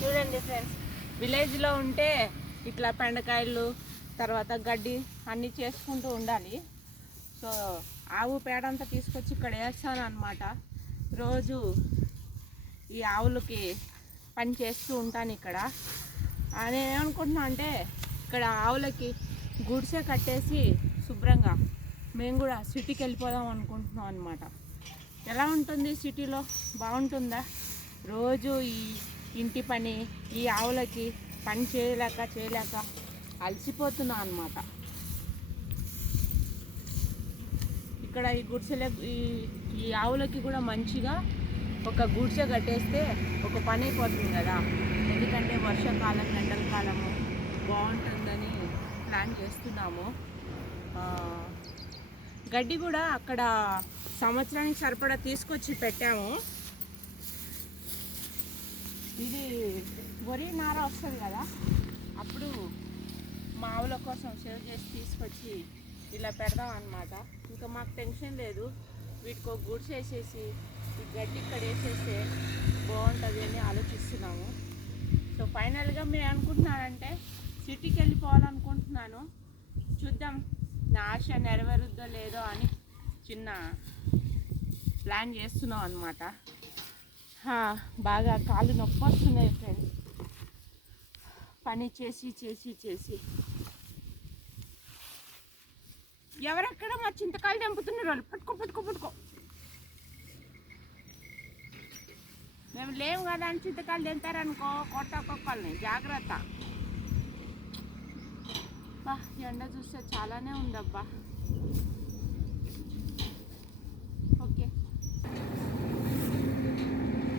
చూడండి ఫ్రెండ్స్, విలేజ్లో ఉంటే ఇట్లా బెండకాయలు తర్వాత గడ్డి అన్నీ చేసుకుంటూ ఉండాలి. సో ఆవు పేడంతా తీసుకొచ్చి ఇక్కడ వేస్తాను అనమాట. రోజు ఈ ఆవులకి పని చేస్తూ ఉంటాను ఇక్కడ. నేనేమనుకుంటున్నా అంటే ఇక్కడ ఆవులకి గుడిసె కట్టేసి శుభ్రంగా మేము కూడా సిటీకి వెళ్ళిపోదాం అనుకుంటున్నాం అనమాట. ఎలా ఉంటుంది సిటీలో? బాగుంటుందా? రోజు ఈ ఇంటి పని, ఈ ఆవులకి పని చేయలేక అలసిపోతున్నా అనమాట. ఇక్కడ ఈ గుడిసెల ఈ ఆవులకి కూడా మంచిగా ఒక గుడిసె కట్టేస్తే ఒక పని అయిపోతుంది కదా. ఎందుకంటే వర్షాకాలం ఎండల కాలము బాగుంటుందని ప్లాన్ చేస్తున్నాము. గడ్డి కూడా అక్కడ సంవత్సరానికి సరిపడా తీసుకొచ్చి పెట్టాము. ఇది వరి నార వస్తుంది కదా, అప్పుడు మా ఆవుల కోసం సేవ్ చేసి తీసుకొచ్చి ఇలా పెడదాం అన్నమాట. ఇంకా మాకు టెన్షన్ లేదు. వీటికి ఒక గుడిసె వేసేసి ఈ గడ్డి ఇక్కడ వేసేస్తే బాగుంటుంది అని ఆలోచిస్తున్నాము. సో ఫైనల్గా మేము అనుకుంటున్నానంటే సిటీకి వెళ్ళిపోవాలనుకుంటున్నాను. చూద్దాం నా ఆశ నెరవేరుద్దో లేదో అని చిన్న ప్లాన్ చేస్తున్నాం అన్నమాట. బాగా కాళ్ళు నొప్పి వస్తున్నాయి ఫ్రెండ్స్, పని చేసి. ఎవరెక్కడ మా చింతకాయలు తెంపుతున్నారు వాళ్ళు. పట్టుకో. మేము లేవు కదా అని చింతకాయలు తెంపారనుకో కొట్టొక్కొక్కల్ని, జాగ్రత్త. ఎండ చూస్తే చాలానే ఉందబ్బా.